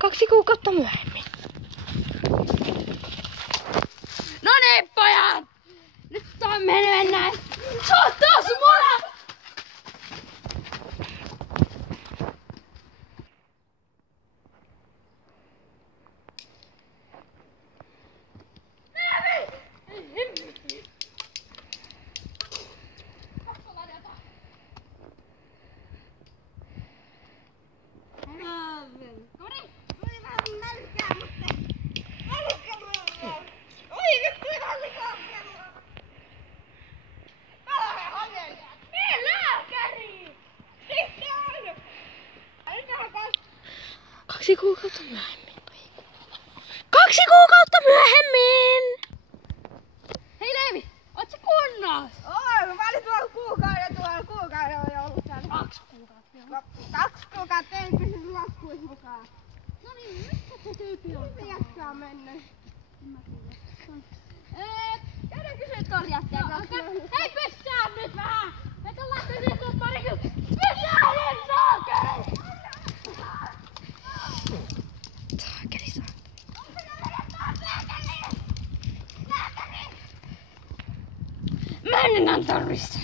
2 kuukautta myöhemmin. No niin, pojat! Nyt mennään! Se on taas molemmat! Kaksi kuukautta myöhemmin. 2 kuukautta myöhemmin! Hei Leivi, oot sä kunnossa? Oon, mä olin tuolla kuukauden on jo ollut täällä. 2 kuukautta. No, 2 kuukautta ei pysynyt laskuissa mukaan. No niin, nyt se tyyppi on. Miten jaksaa mennä? Käydään kysyä korjatteen. Hei, pessään nyt vähän! Me tullaan kysyä tuolta parikymmentä. Pessään nyt saakeli! Saakeli, saakeli. Mä en enää tarvii sitä.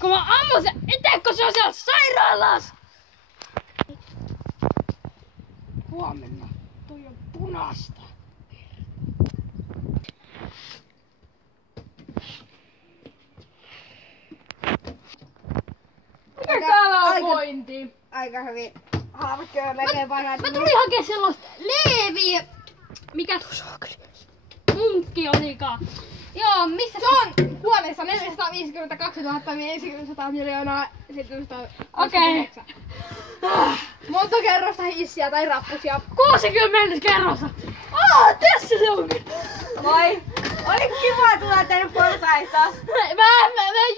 Kun mä ammun sen ite, kun se on siellä sairaalassa! Huomenna. Toi on punasta. Mikä täällä on pointti? Aika hyvin. Haavakkeen menee vanhaan. Mä tulin hakea sellaista Leevi... Mikä munkki olikaan? Joo, missä se on? Huoneessa 452 500 miljoonaa 729. Monta kerrosta hissiä tai rappusia? 60 kerrossa! Tässä se onkin! Moi! Oli kiva tulla tänne portaista.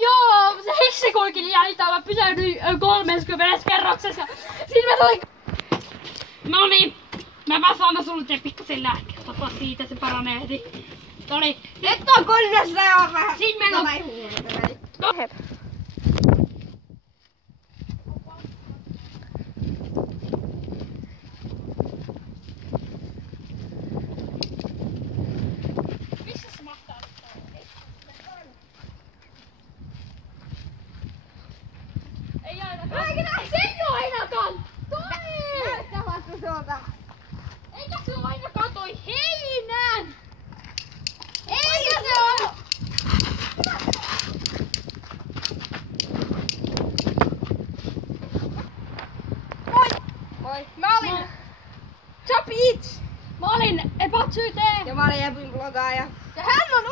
Joo, se hissi kulki jäitä, mä pysähdyin 30 kerroksessa. Siis mä tulin... Noniin, mä saan sulle pikkasen lääkkeet, siitä se paranee heti. Noniin. Nyt on kunnossa jo vähän. Siin meillä on... Missä se mahtaa olla? Ei ainakaan. Se ei oo ainakaan! Näyttää vasta sulta. Eikä se oo ainakaan toi heinän! Eikä se oo! Moi! Moi! Mä olin Chop Eats! Mä olin Epatsyyte! Ja mä olin Epin blogaaja. Ja hän on